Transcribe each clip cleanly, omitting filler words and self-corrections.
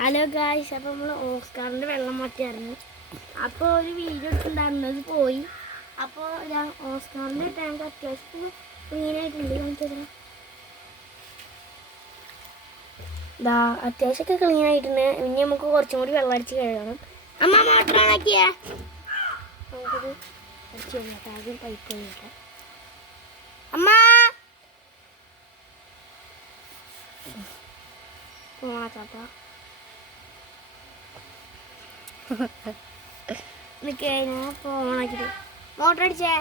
Hello guys, അപ്പോൾ നമ്മൾ ഓസ്കാറിൻ്റെ വെള്ളം മാറ്റിയായിരുന്നു. അപ്പോൾ ഒരു വീഡിയോ എടുത്തിട്ടുണ്ടായിരുന്നു, അത് പോയി. അപ്പോൾ ഞാൻ ഓസ്കാറിൻ്റെ ടാങ്ക് അത്യാവശ്യം ക്ലീനായിട്ടുണ്ട്. അത്യാവശ്യമൊക്കെ ക്ലീൻ ആയിട്ടുണ്ട്. ഇനി നമുക്ക് കുറച്ചും കൂടി വെള്ളം അടിച്ച് കഴുകണം. അമ്മ മോട്ടർ ആക്കിയേ, നമുക്കത് അടിച്ചു കഴിഞ്ഞാൽ ആദ്യം പൈപ്പ് കഴിഞ്ഞിട്ട് അമ്മ പോണാച്ചാട്ടാ നിൽക്കേ, ഞാൻ ഫോണാക്കിട്ട് മോട്ടർ അടിച്ചേ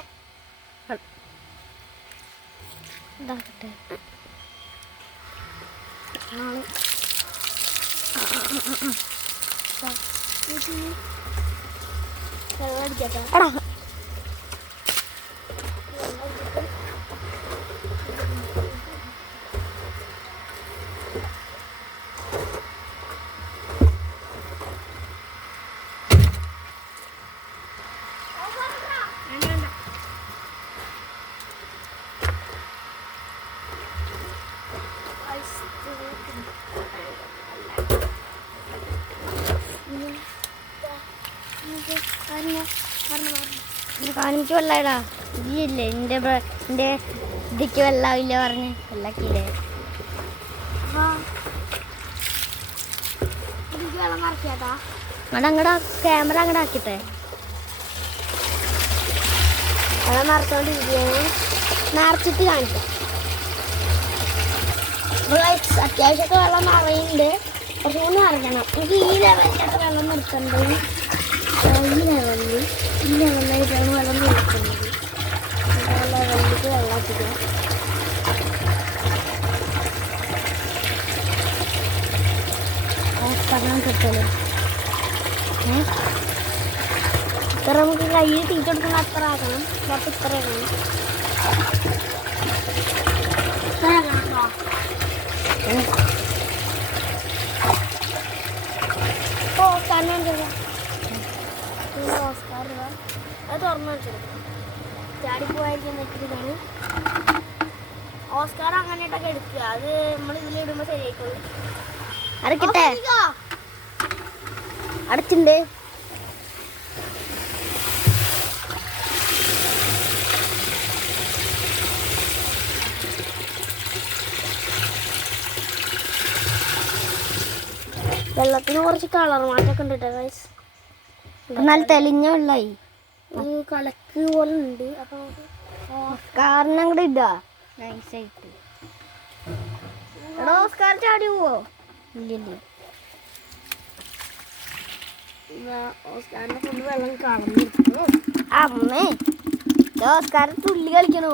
ഇതാക്കട്ടെ. വെള്ളം അടിക്കട്ടെ. കാണിക്ക് വെള്ളടാ ഇല്ലേ, എൻ്റെ ഇതിക്ക് വെള്ളമില്ല പറഞ്ഞ് വെള്ളക്കില്ലേ. അങ്ങടെ ക്യാമറ അങ്ങടെ ആക്കിട്ടെ. വെള്ളം നിറച്ചോണ്ടിരിക്കുകയാണ്, നിറച്ചിട്ട് കാണിക്കാം. അത്യാവശ്യമൊക്കെ വെള്ളം നിറയുന്നുണ്ട്, കുറച്ചും കൂടി നിറയ്ക്കണം. എനിക്ക് ഈ ലെവലിലൊക്കെ വെള്ളം നിർത്തേണ്ടത്. ഈ ലെവലിലായിട്ടാണ് വെള്ളം നിർത്തുന്നത്. ലെവലിലേക്ക് വെള്ളം എത്തിക്കുക. കിട്ടല് ഇത്ര നമുക്ക് കയ്യിൽ തീറ്റ കൊടുക്കുന്ന അത്ര ആക്കണം. കുറച്ച് ഇത്ര ആക്കണം. ഓസ്കാർ അത് തുറന്നു വെച്ചെടുക്കണം. ചാടിപ്പോയായിരിക്കും വെച്ചിട്ടാണ് ഓസ്കാർ അങ്ങനെയിട്ടൊക്കെ എടുക്കുക. അത് നമ്മൾ ഇതിലിടുമ്പോൾ ശരിയായിക്കോളും. അടക്കട്ടെ, അടച്ചിണ്ട്. വെള്ളത്തിന് കുറച്ച് കളർ മാറ്റമൊക്കെ ഉണ്ട് കേട്ടോ ഗൈസ്. എന്നാൽ തെളിഞ്ഞ വെള്ളമായി ഒരു കലക്ക് പോലെ ഉണ്ട്. അപ്പോൾ ഓസ്കാറിനെ അങ്ങോട്ട് ഇടുക നൈസായിട്ട്. എടാ ഓസ്കാർ ചാടി പോവോ? ഇല്ലല്ലേ. ഓസ്കാറിനെ കൊണ്ട് വെള്ളം കളഞ്ഞിരിക്കുന്നു. അമ്മേ, ഓസ്കാർ തുള്ളി കളിക്കണോ?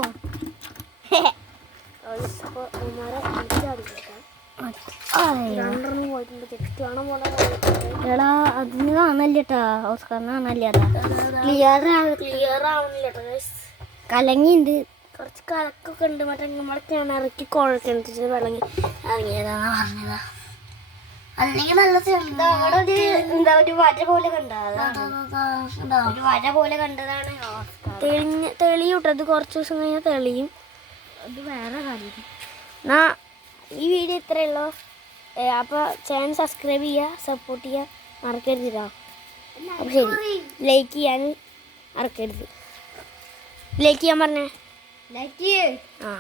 എടാ അതിന് കാണല്ലേട്ടാ, ഓസ്കാറിന് കാണല്ലേ. ക്ലിയർ ആവുന്നില്ല കലങ്ങിണ്ട്, കുറച്ച് കലക്കൊക്കെ ഉണ്ട്. മറ്റേ നമ്മുടെ കിണറക്കി കുഴക്കണിട്ട് വെള്ളം ഇറങ്ങിയതാ പറഞ്ഞതാ. അല്ലെങ്കിൽ നല്ല എന്താ ഒരു വര പോലെ കണ്ടതാണ്, ഒരു വര പോലെ കണ്ടതാണ്. തെളിയൂട്ടത് കുറച്ച് ദിവസം കഴിഞ്ഞാൽ തെളിയും. അത് വേറെ കാര്യം. എന്നാ ഈ വീഡിയോ ഇത്രയേ ഉള്ളൂ. അപ്പോൾ ചാനൽ സബ്സ്ക്രൈബ് ചെയ്യുക, സപ്പോർട്ട് ചെയ്യുക മറക്കരുത്. അപ്പോൾ ശരി, ലൈക്ക് ചെയ്യാൻ മറക്കരുത്. ലൈക്ക് ചെയ്യാൻ പറഞ്ഞേ, ലൈക്ക് ചെയ്യേ. ആ.